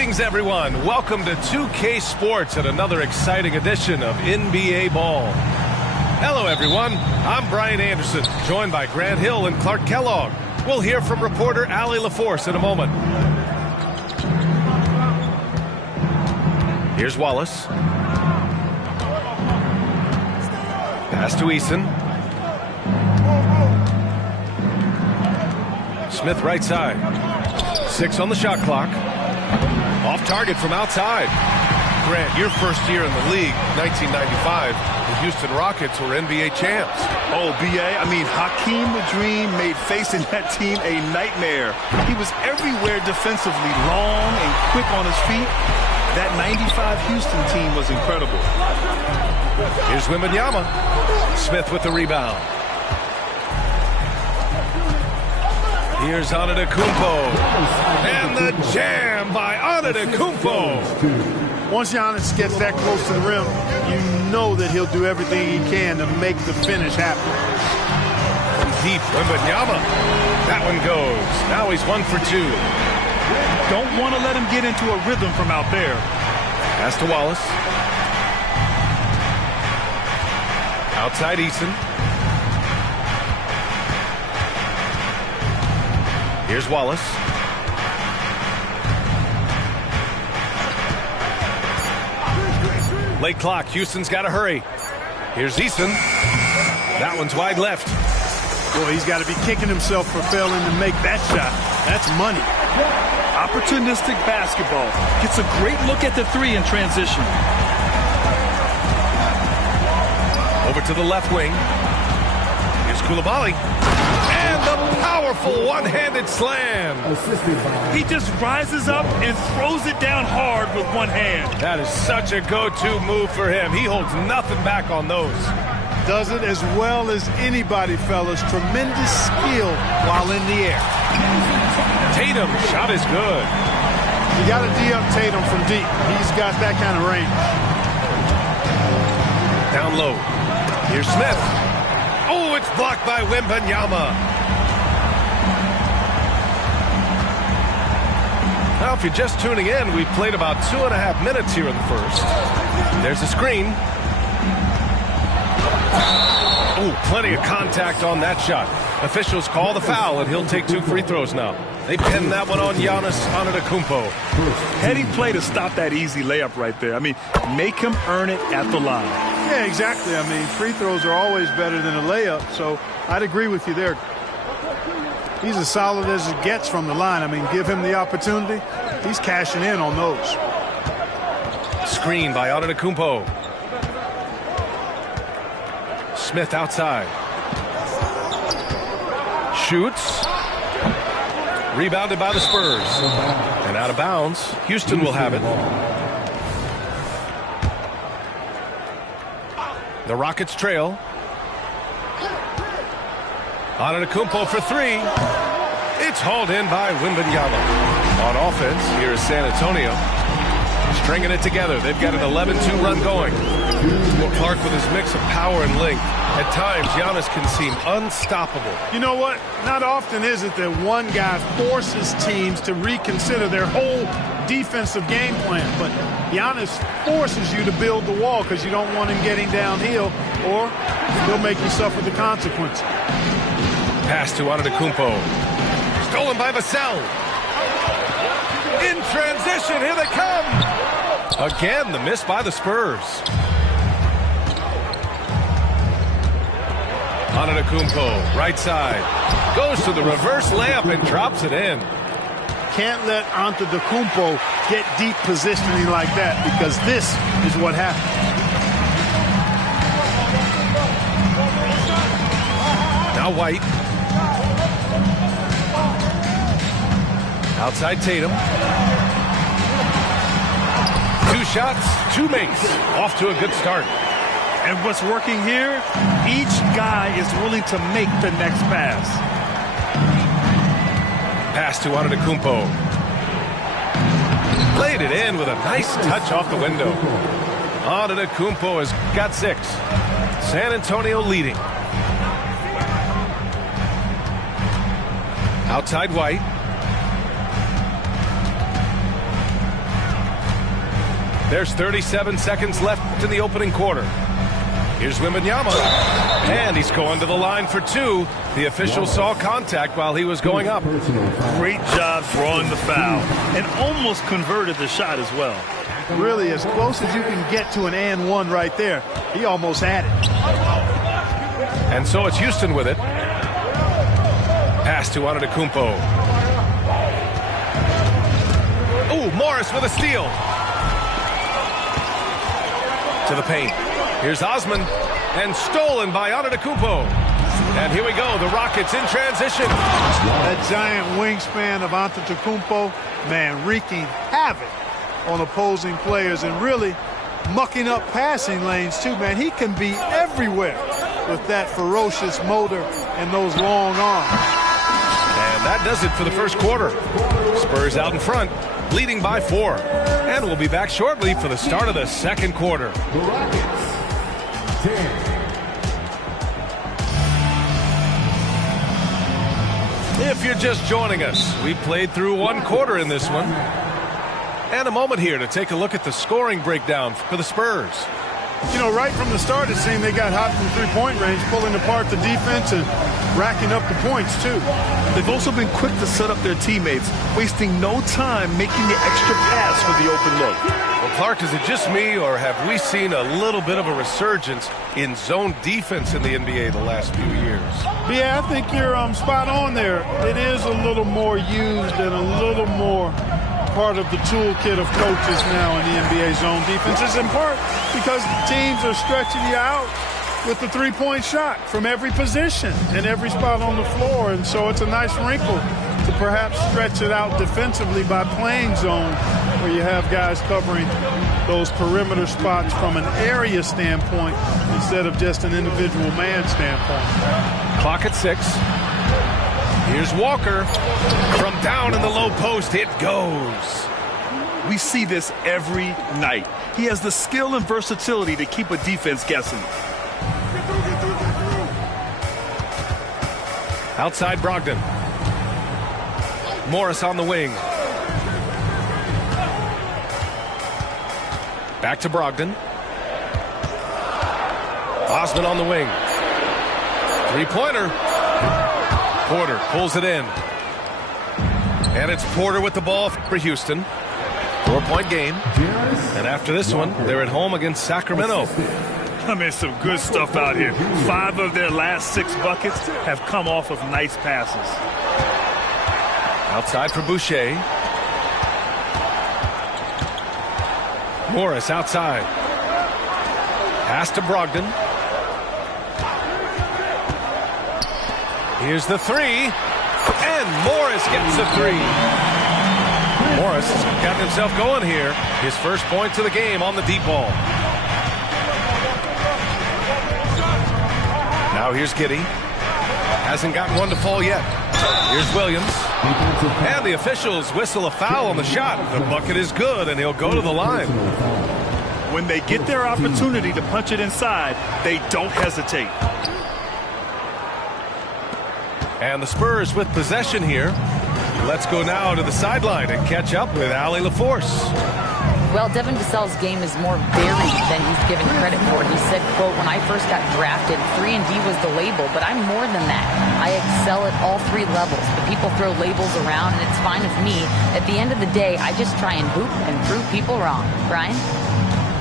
Greetings, everyone. Welcome to 2K Sports and another exciting edition of NBA Ball. Hello, everyone. I'm Brian Anderson, joined by Grant Hill and Clark Kellogg. We'll hear from reporter Allie LaForce in a moment. Here's Wallace. Pass to Eason. Smith right side. 6 on the shot clock. Off target from outside. Grant, your first year in the league, 1995, the Houston Rockets were NBA champs. Oh, B.A., I mean, Hakeem the Dream made facing that team a nightmare. He was everywhere defensively, long and quick on his feet. That 95 Houston team was incredible. Here's Wembanyama. Smith with the rebound. Here's Antetokounmpo. And the jam by Antetokounmpo. Once Giannis gets that close to the rim, you know that he'll do everything he can to make the finish happen. Deep, Wembanyama. That one goes. Now he's 1 for 2. Don't want to let him get into a rhythm from out there. Pass to Wallace. Outside Eason. Here's Wallace. Late clock. Houston's got to hurry. Here's Eason. That one's wide left. Boy, he's got to be kicking himself for failing to make that shot. That's money. Opportunistic basketball. Gets a great look at the three in transition. Over to the left wing. Here's Coulibaly. And the powerful one-handed slam. He just rises up and throws it down hard with one hand. That is such a go-to move for him. He holds nothing back on those. Does it as well as anybody, fellas. Tremendous skill while in the air. Tatum, shot is good. You got to D up Tatum from deep. He's got that kind of range. Down low. Here's Smith. Oh, it's blocked by Wembanyama. Now, if you're just tuning in, we've played about 2.5 minutes here in the first. There's a screen. Oh, plenty of contact on that shot. Officials call the foul, and he'll take 2 free throws now. They pinned that one on Giannis Antetokounmpo. Heady play to stop that easy layup right there. I mean, make him earn it at the line. Yeah, exactly. I mean, free throws are always better than a layup, so I'd agree with you there. He's as solid as it gets from the line. I mean, give him the opportunity. He's cashing in on those. Screen by Antetokounmpo. Smith outside. Shoots. Rebounded by the Spurs. And out of bounds. Houston will have it. The Rockets trail. Antetokounmpo for 3. It's hauled in by Wembanyama. On offense, here is San Antonio. Stringing it together. They've got an 11-2 run going. Well, Clark with his mix of power and length. At times, Giannis can seem unstoppable. You know what? Not often is it that one guy forces teams to reconsider their whole defensive game plan. But Giannis forces you to build the wall because you don't want him getting downhill, or he'll make you suffer the consequences. Pass to Antetokounmpo. Stolen by Vassell. In transition, here they come. Again, the miss by the Spurs. Antetokounmpo, right side. Goes to the reverse layup and drops it in. Can't let Antetokounmpo get deep positioning like that, because this is what happens. Now White. Outside Tatum. 2 shots, 2 makes. Off to a good start. And what's working here, each guy is willing to make the next pass. Pass to Antetokounmpo. Played it in with a nice touch off the window. Antetokounmpo has got 6. San Antonio leading. Outside White. There's 37 seconds left in the opening quarter. Here's Wembanyama, and he's going to the line for two. The official saw contact while he was going up. Great job drawing the foul, and almost converted the shot as well. Really, as close as you can get to an and one right there. He almost had it. And so it's Houston with it. Pass to Antetokounmpo. Ooh, Morris with a steal. To the paint. Here's Osman, and stolen by Antetokounmpo. And here we go, the Rockets in transition. That giant wingspan of Antetokounmpo, man, wreaking havoc on opposing players and really mucking up passing lanes too, man. He can be everywhere with that ferocious motor and those long arms. And that does it for the first quarter. Spurs out in front, leading by 4. And we'll be back shortly for the start of the second quarter. The Rockets, 10. If you're just joining us, we played through one quarter in this one. And a moment here to take a look at the scoring breakdown for the Spurs. You know, right from the start, it seemed they got hot from three-point range, pulling apart the defense and racking up the points, too. They've also been quick to set up their teammates, wasting no time making the extra pass for the open look. Well, Clark, is it just me, or have we seen a little bit of a resurgence in zone defense in the NBA the last few years? Yeah, I think you're spot on there. It is a little more used and a little more part of the toolkit of coaches now in the NBA zone defenses, in part because teams are stretching you out with the three-point shot from every position and every spot on the floor. And so it's a nice wrinkle to perhaps stretch it out defensively by playing zone, where you have guys covering those perimeter spots from an area standpoint instead of just an individual man standpoint. Clock at 6. Here's Walker. From down in the low post, it goes. We see this every night. He has the skill and versatility to keep a defense guessing. Outside Brogdon. Morris on the wing. Back to Brogdon. Osman on the wing. Three-pointer. Porter pulls it in. And it's Porter with the ball for Houston. 4-point game. And after this one, they're at home against Sacramento. I mean, some good stuff out here. 5 of their last 6 buckets have come off of nice passes. Outside for Boucher. Morris outside. Pass to Brogdon. Here's the 3. And Morris gets the 3. Morris has gotten himself going here. His first points of the game on the deep ball. Now here's Giddey. Hasn't gotten one to fall yet. Here's Williams. And the officials whistle a foul on the shot. The bucket is good, and he'll go to the line. When they get their opportunity to punch it inside, they don't hesitate. And the Spurs with possession here. Let's go now to the sideline and catch up with Allie LaForce. Well, Devin Vassell's game is more varied than he's given credit for. He said, quote, "When I first got drafted, 3-and-D was the label, but I'm more than that. I excel at all 3 levels. But people throw labels around, and it's fine with me. At the end of the day, I just try and hoop and prove people wrong." Brian?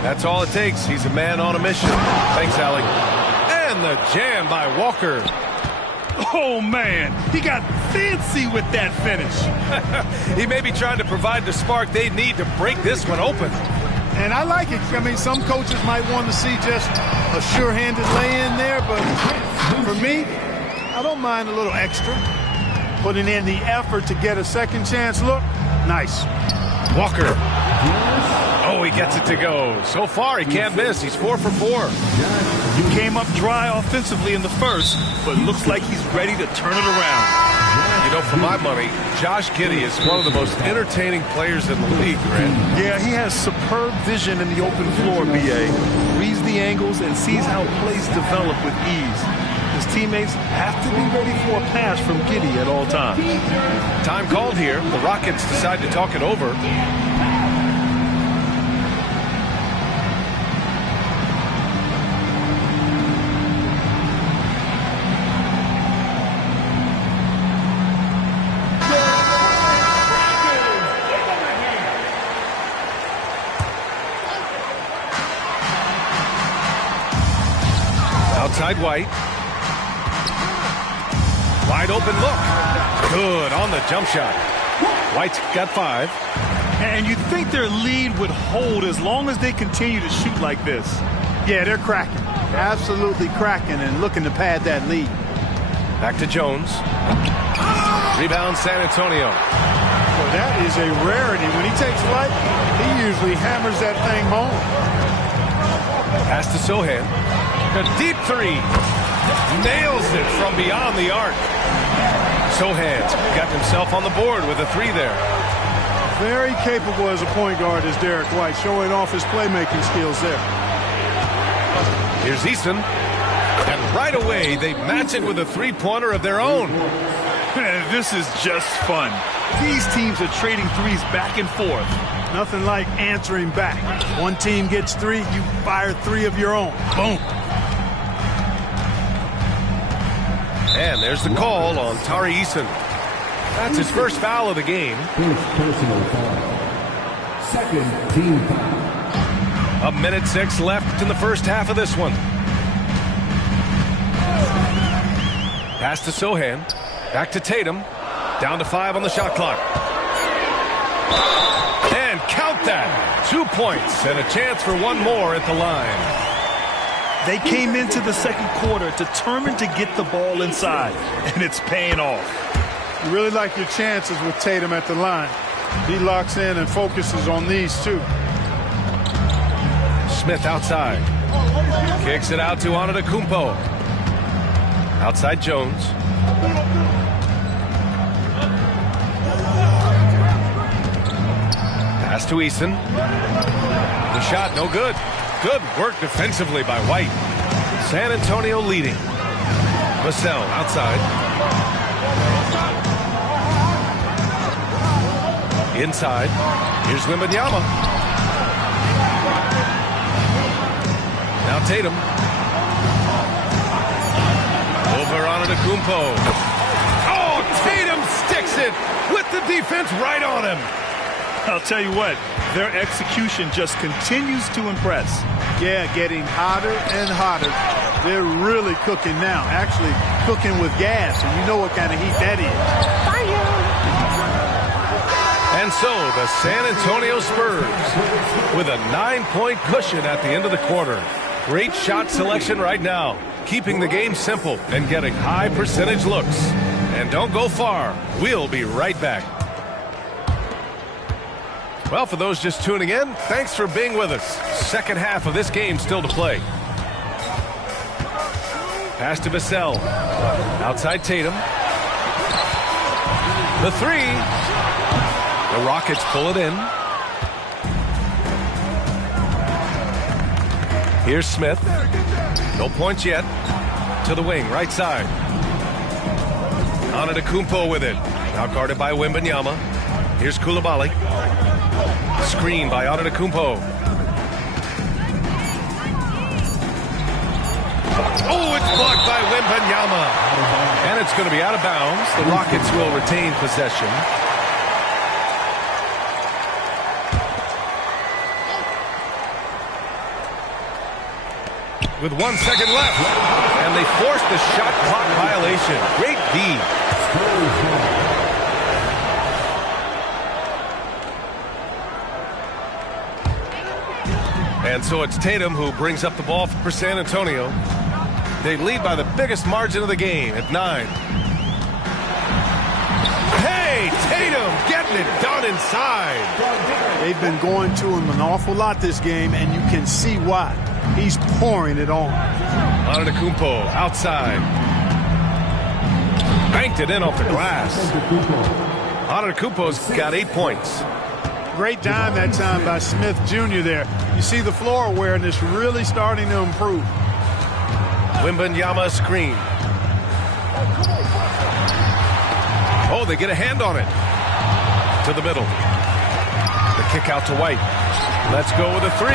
That's all it takes. He's a man on a mission. Thanks, Allie. And the jam by Walker. Oh, man, he got fancy with that finish. He may be trying to provide the spark they need to break this one open. And I like it. I mean, some coaches might want to see just a sure-handed lay-in there, but for me, I don't mind a little extra. Putting in the effort to get a second chance look, nice. Walker. Oh, he gets it to go. So far, he can't miss. He's 4 for 4. He came up dry offensively in the first, but looks like he's ready to turn it around. You know, for my money, Josh Giddey is one of the most entertaining players in the league, Grant. Yeah, he has superb vision in the open floor, B.A. Reads the angles and sees how plays develop with ease. His teammates have to be ready for a pass from Giddey at all times. Time called here. The Rockets decide to talk it over. Outside White. Wide open look. Good on the jump shot. White's got 5. And you think their lead would hold as long as they continue to shoot like this. Yeah, they're cracking. Absolutely cracking and looking to pad that lead. Back to Jones. Rebound San Antonio. Well, that is a rarity. When he takes flight, he usually hammers that thing home. Pass to Sohan. A deep 3. Nails it from beyond the arc. Sohan's got himself on the board with a 3 there. Very capable as a point guard is Derek White, showing off his playmaking skills there. Here's Easton. And right away, they match it with a 3-pointer of their own. This is just fun. These teams are trading threes back and forth. Nothing like answering back. One team gets 3, you fire 3 of your own. Boom. And there's the call on Tari Eason. That's his first foul of the game. First personal foul. Second team foul. 1:06 left in the first half of this one. Pass to Sohan. Back to Tatum. Down to 5 on the shot clock. And count that. 2 points and a chance for one more at the line. They came into the second quarter determined to get the ball inside, and it's paying off. You really like your chances with Tatum at the line. He locks in and focuses on these two. Smith outside. Kicks it out to Antetokounmpo. Outside Jones. Pass to Eason. The shot no good. Good work defensively by White. San Antonio leading. Vassell outside. Inside. Here's Wembanyama. Now Tatum. Over Antetokounmpo. Oh, Tatum sticks it with the defense right on him. I'll tell you what, their execution just continues to impress. Yeah, getting hotter and hotter. They're really cooking now. Actually cooking with gas, and you know what kind of heat that is. Fire! And so the San Antonio Spurs with a 9-point cushion at the end of the quarter. Great shot selection right now, keeping the game simple and getting high percentage looks. And don't go far. We'll be right back. Well, for those just tuning in, thanks for being with us. Second half of this game still to play. Pass to Vassell. Outside Tatum. The 3. The Rockets pull it in. Here's Smith. No points yet. To the wing, right side. Antetokounmpo with it. Now guarded by Wembanyama. Here's Coulibaly. Screen by Antetokounmpo. Oh, it's blocked by Wembanyama. And it's going to be out of bounds. The Rockets will retain possession. With 1 second left. And they forced the shot clock violation. Great D. And so it's Tatum who brings up the ball for San Antonio. They lead by the biggest margin of the game at 9. Hey, Tatum getting it done inside. They've been going to him an awful lot this game, and you can see why. He's pouring it on. Antetokounmpo outside. Banked it in off the glass. Antetokounmpo's got 8 points. Great dime that time by Smith Jr. there. You see the floor awareness really starting to improve. Wembanyama screen. Oh, they get a hand on it. To the middle. The kick out to White. Let's go with a 3.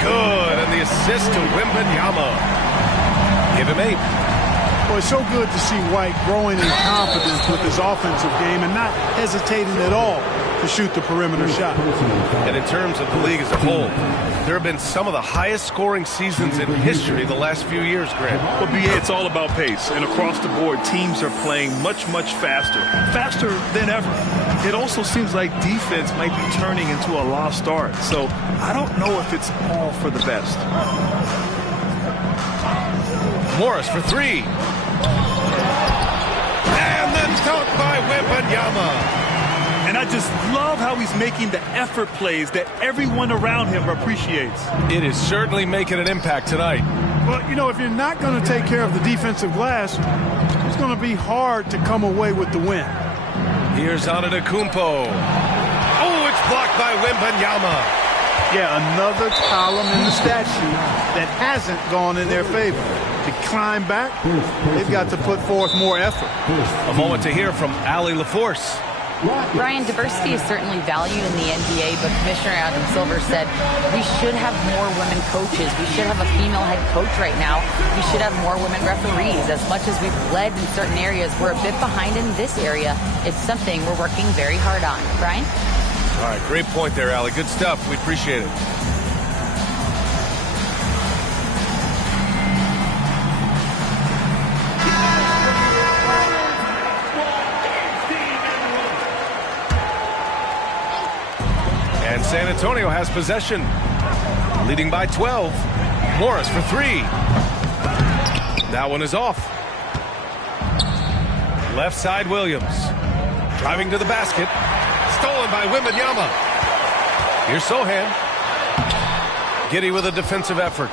Good, and the assist to Wembanyama. Give him 8. Boy, it's so good to see White growing in confidence with his offensive game and not hesitating at all to shoot the perimeter shot. And in terms of the league as a whole, There have been some of the highest scoring seasons in history the last few years, Grant. Well, BA, it's all about pace. And across the board, teams are playing much, much faster. Faster than ever. It also seems like defense might be turning into a lost art. So I don't know if it's all for the best. Morris for three. And then dunked by Wembanyama. And I just love how he's making the effort plays that everyone around him appreciates. It is certainly making an impact tonight. Well, you know, if you're not going to take care of the defensive glass, it's going to be hard to come away with the win. Here's Antetokounmpo. Oh, it's blocked by Wembanyama. Yeah, another column in the stat sheet that hasn't gone in their favor. To climb back, they've got to put forth more effort. A moment to hear from Allie LaForce. Brian, diversity is certainly valued in the NBA, but Commissioner Adam Silver said we should have more women coaches. We should have a female head coach right now. We should have more women referees. As much as we've led in certain areas, we're a bit behind in this area. It's something we're working very hard on. Brian? All right, great point there, Allie. Good stuff. We appreciate it. And San Antonio has possession, leading by 12. Morris for three. That one is off. Left side, Williams. Driving to the basket. Stolen by Wembanyama. Here's Sohan. Giddey with a defensive effort.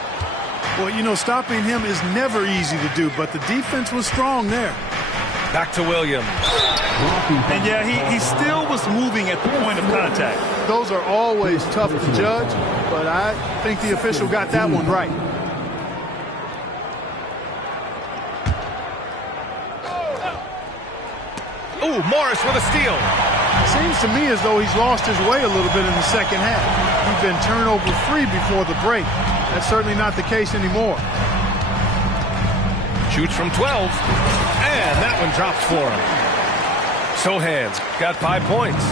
Well, you know, stopping him is never easy to do, but the defense was strong there. Back to Williams. And yeah, he still was moving at the point of contact. Those are always tough to judge, but I think the official got that one right. Ooh, Morris with a steal. Seems to me as though he's lost his way a little bit in the second half. He's been turnover free before the break. That's certainly not the case anymore. Shoots from 12. And that one drops for him. Sohan's got 5 points.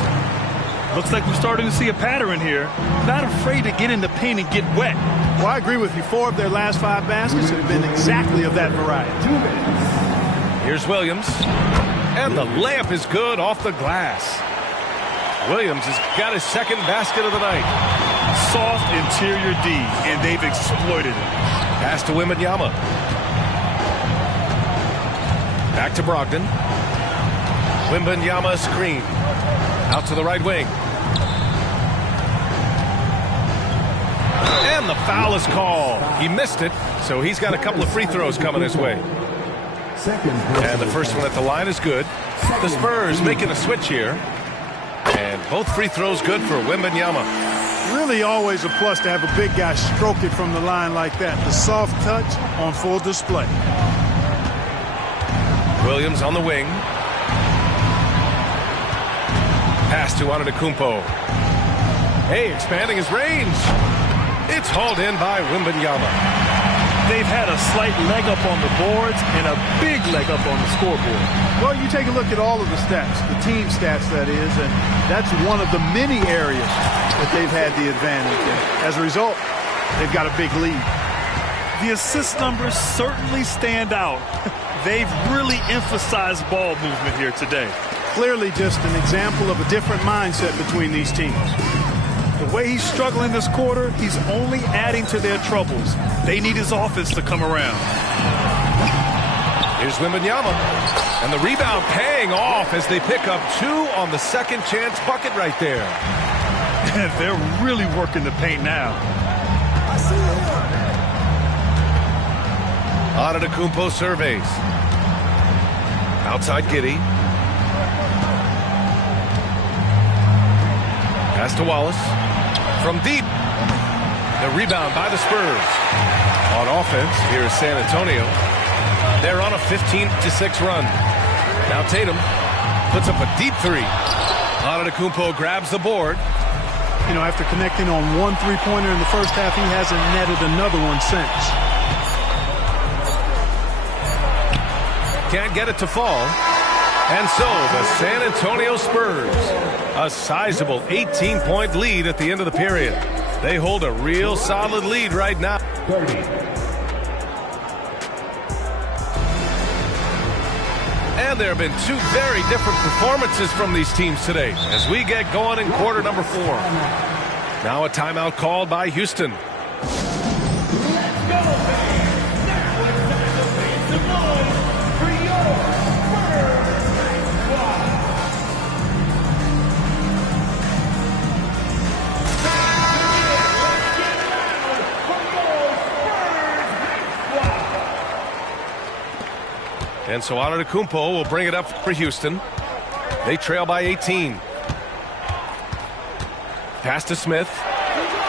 Looks like we're starting to see a pattern here. Not afraid to get in the paint and get wet. Well, I agree with you. 4 of their last 5 baskets have been exactly of that variety. 2 minutes. Here's Williams. And the layup is good off the glass. Williams has got his second basket of the night. Soft interior D, and they've exploited it. Pass to Wembanyama. Back to Brogdon. Wembanyama screen. Out to the right wing. And the foul is called. He missed it, so he's got a couple of free throws coming his way. And the first one at the line is good. The Spurs making a switch here. And both free throws good for Wembanyama. Really always a plus to have a big guy stroke it from the line like that. The soft touch on full display. Williams on the wing. Pass to Antetokounmpo. Hey, expanding his range. It's hauled in by Wembanyama. They've had a slight leg up on the boards and a big leg up on the scoreboard. Well, you take a look at all of the stats, the team stats, that is, and that's one of the many areas that they've had the advantage. And as a result, they've got a big lead. The assist numbers certainly stand out. They've really emphasized ball movement here today. Clearly just an example of a different mindset between these teams. The way he's struggling this quarter, he's only adding to their troubles. They need his offense to come around. Here's Wembanyama. And the rebound paying off as they pick up 2 on the second chance bucket right there. They're really working the paint now. Antetokounmpo surveys. Outside Giddey. Pass to Wallace. From deep. The rebound by the Spurs. On offense, here's San Antonio. They're on a 15-6 run. Now Tatum puts up a deep 3. Antetokounmpo grabs the board. You know, after connecting on 1 3-pointer in the first half, he hasn't netted another one since. Can't get it to fall. And so the San Antonio Spurs, a sizable 18-point lead at the end of the period. They hold a real solid lead right now. 30. And there have been two very different performances from these teams today as we get going in quarter number 4. Now a timeout called by Houston. And so Antetokounmpo will bring it up for Houston. They trail by 18. Pass to Smith.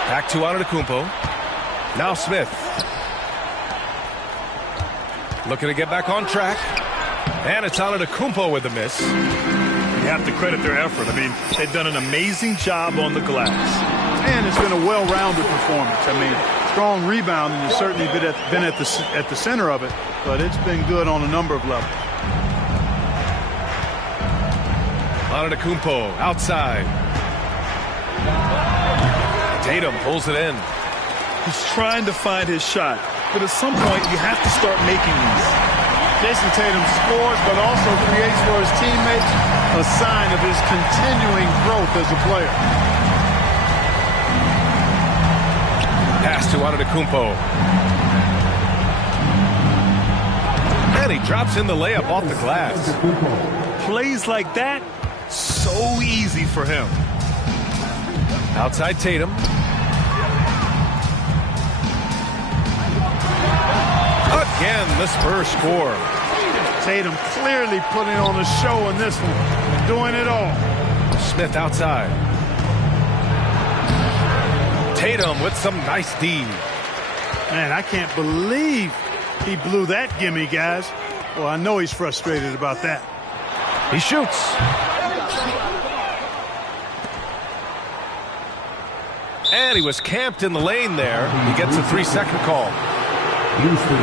Back to Antetokounmpo. Now Smith. Looking to get back on track. And it's Antetokounmpo with the miss. You have to credit their effort. I mean, they've done an amazing job on the glass. And it's been a well-rounded performance. I mean, strong rebounding has certainly been at the center of it, but it's been good on a number of levels. Antetokounmpo outside. Tatum pulls it in. He's trying to find his shot, but at some point you have to start making these. Jason Tatum scores, but also creates for his teammates a sign of his continuing growth as a player. Pass to Antetokounmpo. And he drops in the layup off the glass. Plays like that, so easy for him. Outside Tatum. Again, the Spurs score. Tatum clearly putting on a show in this one. Doing it all. Smith outside. Tatum with some nice D. Man, I can't believe he blew that gimme, guys. Well, I know he's frustrated about that. He shoots. And he was camped in the lane there. He gets a 3-second call. Houston.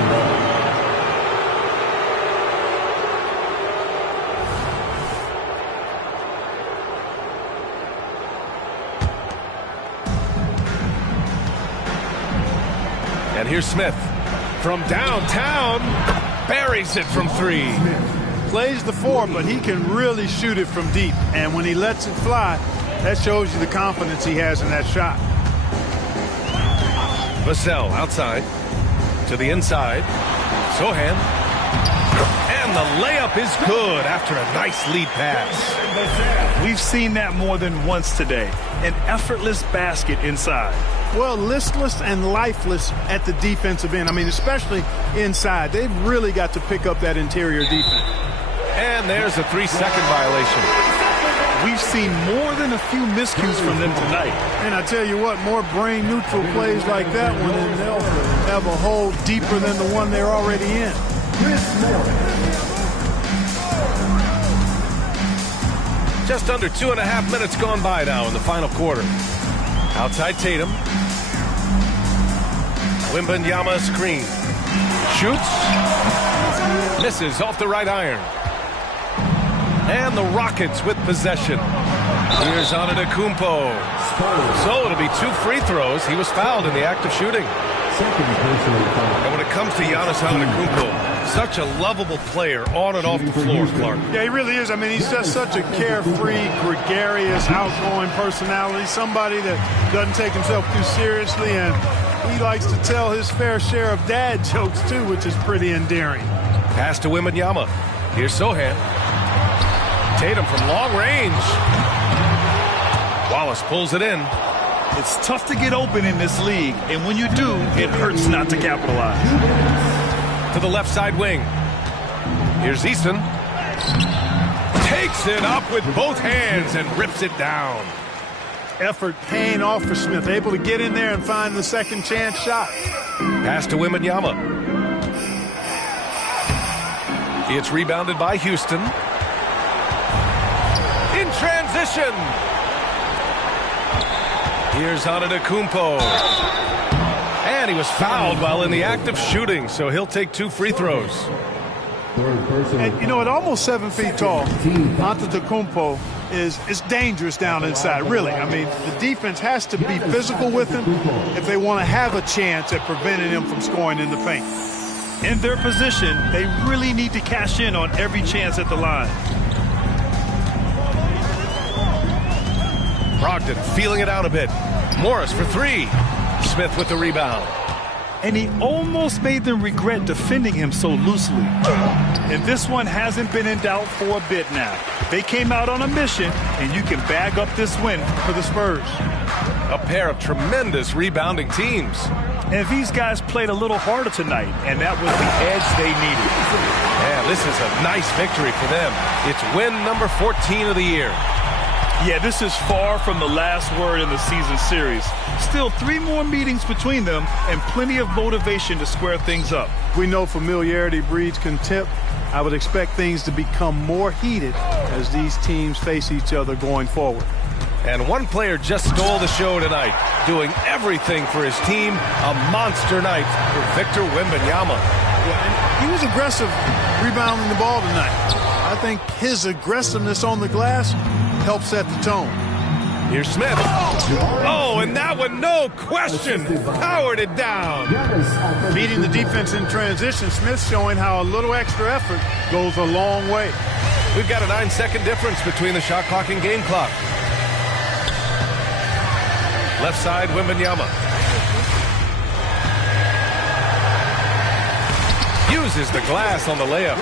And here's Smith from downtown, buries it from 3. Plays the 4, but he can really shoot it from deep. And when he lets it fly, that shows you the confidence he has in that shot. Vassell outside to the inside. Sohan. And the layup is good after a nice lead pass. We've seen that more than once today. An effortless basket inside. Well, listless and lifeless at the defensive end. I mean, especially inside. They've really got to pick up that interior defense. And there's a 3-second violation. We've seen more than a few miscues from them tonight. And I tell you what, more brain-neutral plays like that one, and they'll have a hole deeper than the one they're already in. Just under 2.5 minutes gone by now in the final quarter. Outside Tatum. Wembanyama screen. Shoots. Misses off the right iron. And the Rockets with possession. Here's Antetokounmpo. So it'll be 2 free throws. He was fouled in the act of shooting. And when it comes to Giannis Antetokounmpo, such a lovable player on and off the floor, Clark. Yeah, he really is. I mean, he's just such a carefree, gregarious, outgoing personality. Somebody that doesn't take himself too seriously, and he likes to tell his fair share of dad jokes, too, which is pretty endearing. Pass to Wembanyama. Here's Sohan. Tatum from long range. Wallace pulls it in. It's tough to get open in this league, and when you do, it hurts not to capitalize. To the left side wing. Here's Easton. Takes it up with both hands and rips it down. Effort paying off for Smith, able to get in there and find the second chance shot. Pass to Wembanyama. It's rebounded by Houston. In transition. Here's Antetokounmpo. And he was fouled while in the act of shooting, so he'll take 2 free throws. And, you know, at almost 7 feet tall, Antetokounmpo is dangerous down inside, really. I mean, the defense has to be physical with him if they want to have a chance at preventing him from scoring in the paint. In their position, they really need to cash in on every chance at the line. Brogdon feeling it out a bit. Morris for three. Smith with the rebound. And he almost made them regret defending him so loosely. And this one hasn't been in doubt for a bit now. They came out on a mission, and you can bag up this win for the Spurs. A pair of tremendous rebounding teams. And these guys played a little harder tonight, and that was the edge they needed. Yeah, this is a nice victory for them. It's win number 14 of the year. Yeah, this is far from the last word in the season series. Still 3 more meetings between them and plenty of motivation to square things up. We know familiarity breeds contempt. I would expect things to become more heated as these teams face each other going forward. And one player just stole the show tonight, doing everything for his team. A monster night for Victor Wembanyama. Yeah, and he was aggressive rebounding the ball tonight. I think his aggressiveness on the glass helps set the tone. Here's Smith. Oh, and that one, no question, powered it down. Beating the defense in transition, Smith showing how a little extra effort goes a long way. We've got a 9-second difference between the shot clock and game clock. Left side, Wembanyama. Uses the glass on the layup.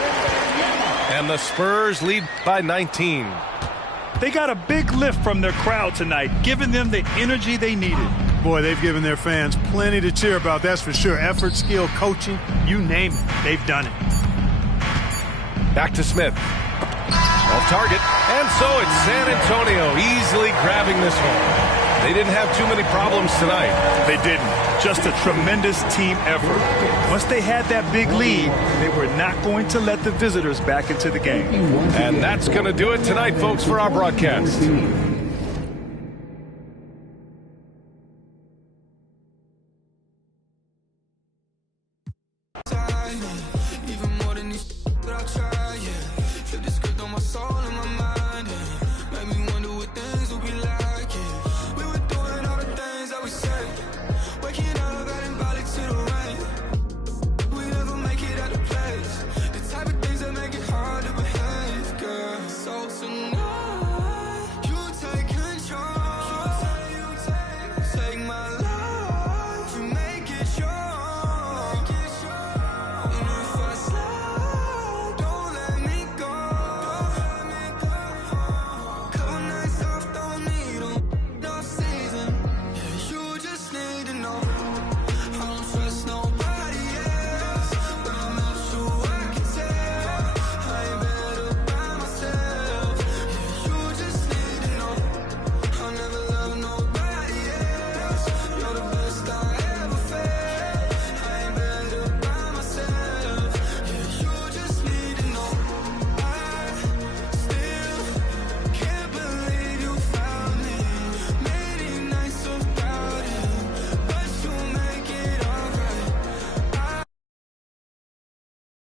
And the Spurs lead by 19. They got a big lift from their crowd tonight, giving them the energy they needed. Boy, they've given their fans plenty to cheer about, that's for sure. Effort, skill, coaching, you name it, they've done it. Back to Smith. Off target. And so it's San Antonio easily grabbing this one. They didn't have too many problems tonight. They didn't. Just a tremendous team effort. Once they had that big lead, they were not going to let the visitors back into the game. And that's going to do it tonight, folks, for our broadcast. Even more than these, but I'll try, yeah. Feel this grip on my soul and my mind.